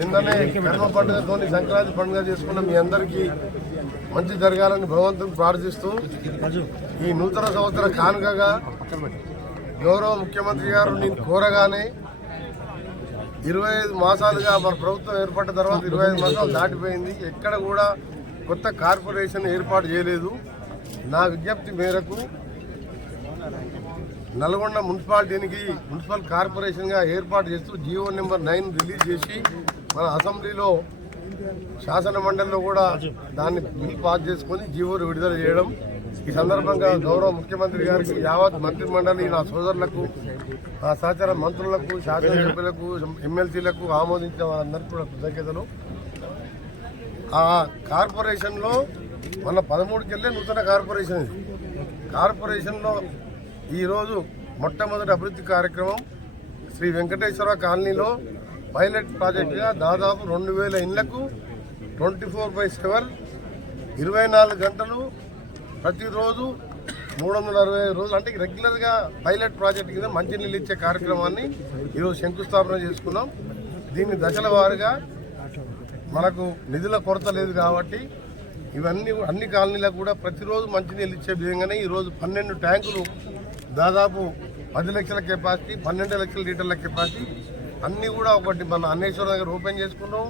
నిన్ననే కర్మ పండుగతో సంక్రాంతి పండుగ చేసుకున్న మీ అందరికీ మంచి జరగాలని భగవంతుని ప్రార్థిస్తూ ఈ నూతన సంవత్సర కానుకగా గౌరవ ముఖ్యమంత్రి గారు నేను కోరగానే 25 మాసాలుగా మన ప్రభుత్వం ఏర్పడిన తర్వాత 25 మాసాలు దాటిపోయింది. ఎక్కడ కూడా కొత్త కార్పొరేషన్ ఏర్పాటు చేయలేదు. నా విజ్ఞప్తి మేరకు నల్గొండ మున్సిపాలిటీకి మున్సిపల్ కార్పొరేషన్గా ఏర్పాటు చేస్తూ జీవో నెంబర్ 9 రిలీజ్ చేసి మన అసెంబ్లీలో శాసన మండలిలో కూడా దాన్ని బిల్ పాస్ చేసుకొని జీవోలు విడుదల చేయడం. ఈ సందర్భంగా గౌరవ ముఖ్యమంత్రి గారికి యావత్ మంత్రి మండలి, నా సోదరులకు, నా సహచర మంత్రులకు, శాసనసభ్యులకు, ఎమ్మెల్సీలకు, ఆమోదించిన వారందరికీ కూడా కృతజ్ఞతలు. ఆ కార్పొరేషన్లో మన 13కెళ్ళే నూతన కార్పొరేషన్ ఇది. కార్పొరేషన్లో ఈరోజు మొట్టమొదటి అభివృద్ధి కార్యక్రమం శ్రీ వెంకటేశ్వర కాలనీలో పైలట్ ప్రాజెక్టుగా దాదాపు 2000 ఇళ్లకు 24/7 24 గంటలు ప్రతిరోజు 365 రోజులు అంటే రెగ్యులర్గా పైలట్ ప్రాజెక్టు కింద మంచినీళ్ళు ఇచ్చే కార్యక్రమాన్ని ఈరోజు శంకుస్థాపన చేసుకున్నాం. దీన్ని దశల వారీగా మనకు నిధుల కొరత లేదు కాబట్టి ఇవన్నీ అన్ని కాలనీలకు కూడా ప్రతిరోజు మంచినీళ్ళు ఇచ్చే విధంగానే ఈరోజు 12 ట్యాంకులు దాదాపు 10 లక్షల కెపాసిటీ, 12 లక్షల లీటర్ల కెపాసిటీ అన్నీ కూడా ఒకటి మన అన్నేశ్వర దగ్గర ఓపెన్ చేసుకున్నాం,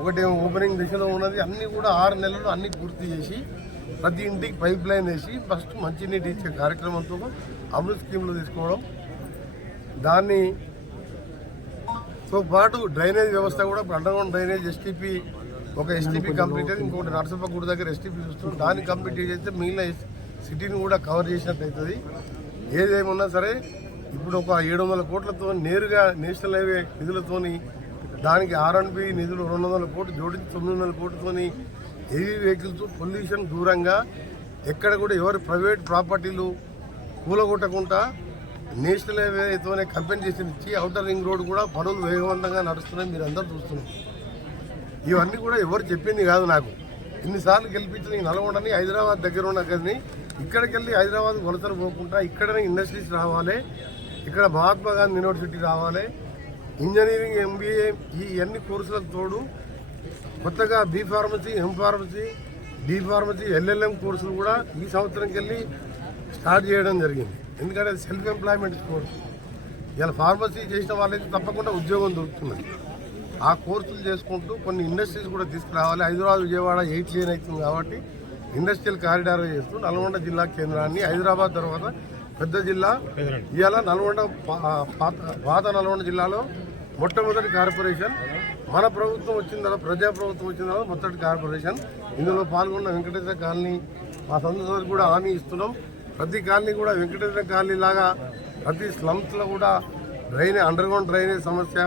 ఒకటి ఓపెనింగ్ దిశలో ఉన్నది. అన్నీ కూడా 6 నెలలు అన్నీ పూర్తి చేసి ప్రతి ఇంటికి పైప్ లైన్ వేసి ఫస్ట్ మంచినీటి ఇచ్చే కార్యక్రమంతో అమృత్ స్కీమ్లు తీసుకోవడం, దానితో పాటు డ్రైనేజ్ వ్యవస్థ కూడా అండర్గ్రౌండ్ డ్రైనేజ్ ఎస్టీపీ ఒక ఎస్టీపీ కంప్లీట్ అయింది, ఇంకొకటి నరసప్పగూడ దగ్గర ఎస్టీపీ చూస్తున్నాం. దాన్ని కంప్లీట్ చేస్తే మిగిలిన సిటీని కూడా కవర్ చేసినట్టు అవుతుంది. ఏదేమన్నా సరే ఇప్పుడు ఒక 700 కోట్లతో నేరుగా నేషనల్ హైవే నిధులతోని దానికి R&B నిధులు 200 కోట్లు జోడించి 900 కోట్లతోని హెవీ వెహికల్స్ పొల్యూషన్ దూరంగా ఎక్కడ కూడా ఎవరి ప్రైవేట్ ప్రాపర్టీలు కూలగొట్టకుండా నేషనల్ హైవేతోనే కంపెన్సేషన్ ఇచ్చి ఔటర్ రింగ్ రోడ్ కూడా పనులు వేగవంతంగా నడుస్తున్నాయి. మీరు అందరూ చూస్తున్నారు. ఇవన్నీ కూడా ఎవరు చెప్పింది కాదు. నాకు ఇన్నిసార్లు గెలిపించిన ఈ నల్గొండని హైదరాబాద్ దగ్గర ఉన్న గదిని ఇక్కడికి వెళ్ళి హైదరాబాద్ వలసలు పోకుండా ఇక్కడనే ఇండస్ట్రీస్ రావాలి, ఇక్కడ మహాత్మా గాంధీ యూనివర్సిటీ రావాలి, ఇంజనీరింగ్, MBA ఈ అన్ని కోర్సులకు తోడు కొత్తగా B pharmacy, M pharmacy, D pharmacy, LLM కోర్సులు కూడా ఈ సంవత్సరంకి వెళ్ళి స్టార్ట్ చేయడం జరిగింది. ఎందుకంటే అది సెల్ఫ్ ఎంప్లాయ్మెంట్ కోర్సు. ఇలా ఫార్మసీ చేసిన వాళ్ళకి తప్పకుండా ఉద్యోగం దొరుకుతున్నది. ఆ కోర్సులు చేసుకుంటూ కొన్ని ఇండస్ట్రీస్ కూడా తీసుకురావాలి. హైదరాబాద్, విజయవాడ 8 లేన్ అవుతుంది కాబట్టి ఇండస్ట్రియల్ కారిడార్ చేస్తూ నల్గొండ జిల్లా కేంద్రాన్ని హైదరాబాద్ తర్వాత పెద్ద జిల్లా ఇవాళ నల్గొండ పాత నల్గొండ జిల్లాలో మొట్టమొదటి కార్పొరేషన్ మన ప్రభుత్వం వచ్చిన తర్వాత, ప్రజాప్రభుత్వం వచ్చిన తర్వాత మొదటి కార్పొరేషన్. ఇందులో పాల్గొన్న వెంకటేశ్వర కాలనీ మా సంస్థలకు కూడా హామీ ఇస్తున్నాం. ప్రతి కాలనీ కూడా వెంకటేశ్వర కాలనీ లాగా ప్రతి స్లమ్స్లో కూడా అండర్గ్రౌండ్ డ్రైనేజ్ సమస్య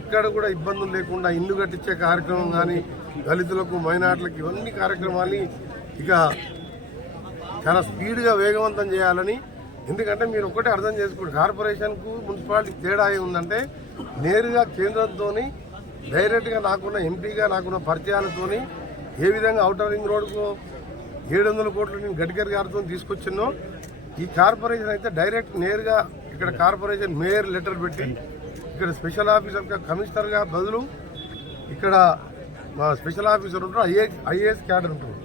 ఎక్కడ కూడా ఇబ్బందులు లేకుండా ఇల్లు కట్టించే కార్యక్రమం కానీ దళితులకు, మైనార్టీలకు ఇవన్నీ కార్యక్రమాన్ని ఇక చాలా స్పీడ్గా వేగవంతం చేయాలని. ఎందుకంటే మీరు ఒక్కటే అర్థం చేసుకోండి, కార్పొరేషన్కు మున్సిపాలిటీకి తేడా ఉందంటే నేరుగా కేంద్రంతో డైరెక్ట్గా నాకున్న ఎంపీగా నాకున్న పరిచయాలతోని ఏ విధంగా ఔటర్ రింగ్ రోడ్కు 700 కోట్లు నేను గడ్కరీ గారితో తీసుకొచ్చినో ఈ కార్పొరేషన్ అయితే డైరెక్ట్ నేరుగా ఇక్కడ కార్పొరేషన్ మేయర్ లెటర్ పెట్టి ఇక్కడ స్పెషల్ ఆఫీసర్గా, కమిషనర్గా బదులు ఇక్కడ మా స్పెషల్ ఆఫీసర్ ఉంటారు, ఐఏఎస్ క్యాడర్ ఉంటారు.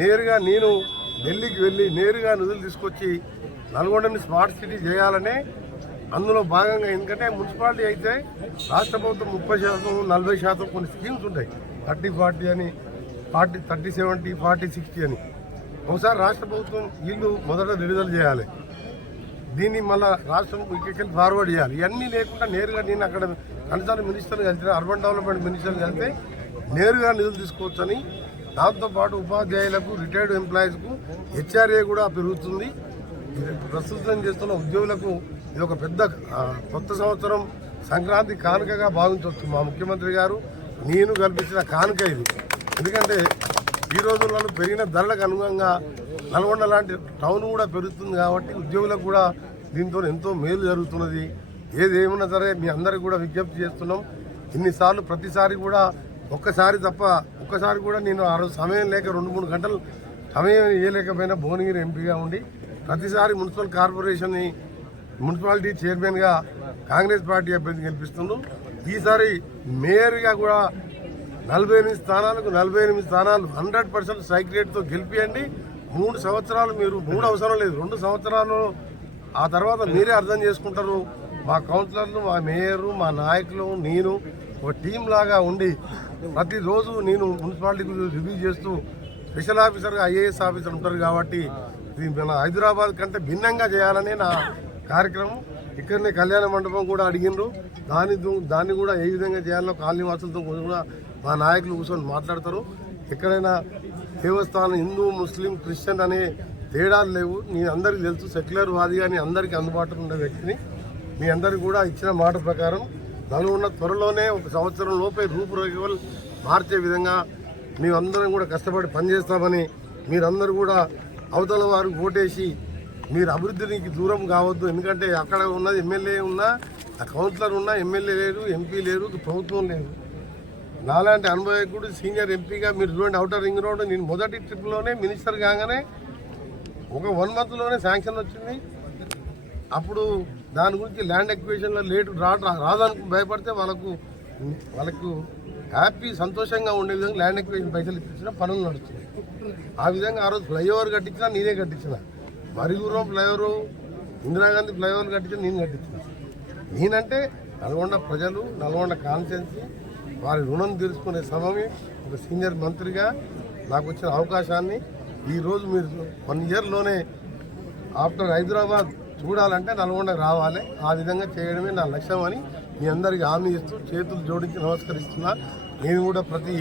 నేరుగా నేను ఢిల్లీకి వెళ్ళి నేరుగా నిధులు తీసుకొచ్చి నల్గొండని స్మార్ట్ సిటీ చేయాలనే అందులో భాగంగా. ఎందుకంటే మున్సిపాలిటీ అయితే రాష్ట్ర ప్రభుత్వం 30%, 40% కొన్ని స్కీమ్స్ ఉంటాయి, 30-40 అని, 30-70, 40-60 అని. ఒకసారి రాష్ట్ర ప్రభుత్వం ఇల్లు మొదట విడుదల చేయాలి, దీన్ని మళ్ళీ రాష్ట్రం ఇక్కడికి ఫార్వర్డ్ చేయాలి. ఇవన్నీ లేకుండా నేరుగా నేను అక్కడ కన్సర్న్ మినిస్టర్ని కలిసిన, అర్బన్ డెవలప్మెంట్ మినిస్టర్ని కలిస్తే నేరుగా నిధులు తీసుకోవచ్చని. దాంతోపాటు ఉపాధ్యాయులకు, రిటైర్డ్ ఎంప్లాయీస్కు HRA కూడా పెరుగుతుంది. ప్రస్తుతం చేస్తున్న ఉద్యోగులకు ఇది ఒక పెద్ద కొత్త సంవత్సరం సంక్రాంతి కానుకగా భావించవచ్చు. మా ముఖ్యమంత్రి గారు నేను కల్పించిన కానుక ఇది. ఎందుకంటే ఈ రోజుల్లో పెరిగిన ధరలకు అనుగుణంగా నల్గొండ లాంటి టౌన్ కూడా పెరుగుతుంది కాబట్టి ఉద్యోగులకు కూడా దీంతో ఎంతో మేలు జరుగుతున్నది. ఏదేమన్నా సరే మీ అందరికీ కూడా విజ్ఞప్తి చేస్తున్నాం. ఇన్నిసార్లు ప్రతిసారి కూడా ఒక్కసారి కూడా నేను ఆ రోజు సమయం లేక 2-3 గంటలు సమయం ఇవ్వలేకపోయినా భువనగిరి ఎంపీగా ఉండి ప్రతిసారి మున్సిపాలిటీ చైర్మన్గా కాంగ్రెస్ పార్టీ అభ్యర్థి గెలిపిస్తున్నాం. ఈసారి మేయర్గా కూడా 48 స్థానాలకు 48 స్థానాలు 100% స్ట్రైక్ రేట్తో గెలిపియండి. 3 సంవత్సరాలు మీరు 3 అవసరం లేదు, 2 సంవత్సరాలు ఆ తర్వాత మీరే అర్థం చేసుకుంటారు. మా కౌన్సిలర్లు, మా మేయరు, మా నాయకులు, నేను ఒక టీం లాగా ఉండి ప్రతిరోజు నేను మున్సిపాలిటీ రివ్యూ చేస్తూ స్పెషల్ ఆఫీసర్గా ఐఏఎస్ ఆఫీసర్ ఉంటారు కాబట్టి ఇది మన హైదరాబాద్ కంటే భిన్నంగా చేయాలనే నా కార్యక్రమం. ఇక్కడనే కళ్యాణ మండపం కూడా అడిగినారు. దాన్ని కూడా ఏ విధంగా చేయాలో కాలనీ వాసులతో కూడా మా నాయకులు కూర్చొని మాట్లాడతారు. ఎక్కడైనా దేవస్థానం హిందూ, ముస్లిం, క్రిస్టియన్ అనే తేడాలు లేవు. నేను అందరికీ తెలుసు, సెక్యులర్ వాది అని అందరికీ అందుబాటులో ఉన్న వ్యక్తిని. మీ అందరికీ కూడా ఇచ్చిన మాట ప్రకారం నలుగున్న త్వరలోనే 1 సంవత్సరం లోపే రూపురేఖలు మార్చే విధంగా మేమందరం కూడా కష్టపడి పనిచేస్తామని, మీరందరూ కూడా అవతల వారు ఓటేసి మీరు అభివృద్ధికి దూరం కావద్దు. ఎందుకంటే అక్కడ ఉన్నది ఎమ్మెల్యే ఉన్నా, కౌన్సిలర్ ఉన్నా, ఎమ్మెల్యే లేరు, ఎంపీ లేరు, ప్రభుత్వం లేదు. నాలాంటి అనుభవకుడు సీనియర్ ఎంపీగా మీరు చూడండి, అవుటర్ రింగ్ రోడ్ నేను మొదటి ట్రిప్లోనే మినిస్టర్ కాగానే ఒక 1 మంత్లోనే శాంక్షన్ వచ్చింది. అప్పుడు దాని గురించి ల్యాండ్ ఎక్విజిషన్లో లేట్ రాదనుకు భయపడితే వాళ్ళకు హ్యాపీ, సంతోషంగా ఉండే విధంగా ల్యాండ్ ఎక్విజిషన్ పైసలు ఇప్పించిన పనులు నడుస్తున్నాయి. ఆ విధంగా ఆ రోజు ఫ్లైఓవర్ కట్టించినా నేనే కట్టించిన, మరిగూరం ఫ్లైఓవర్, ఇందిరాగాంధీ ఫ్లైఓవర్ కట్టించిన నేను కట్టించిన. నేనంటే నల్గొండ ప్రజలు, నల్గొండ కాన్స్టిట్యున్సీ వారి రుణం తీర్చుకునే సమయం ఒక సీనియర్ మంత్రిగా నాకు వచ్చిన అవకాశాన్ని ఈరోజు మీరు 1 ఇయర్లోనే ఆఫ్టర్ హైదరాబాద్ చూడాలంటే నల్గొండకు రావాలి. ఆ విధంగా చేయడమే నా లక్ష్యం అని మీ అందరికీ హామీ ఇస్తూ చేతులు జోడించి నమస్కరిస్తున్నా. నేను కూడా ప్రతి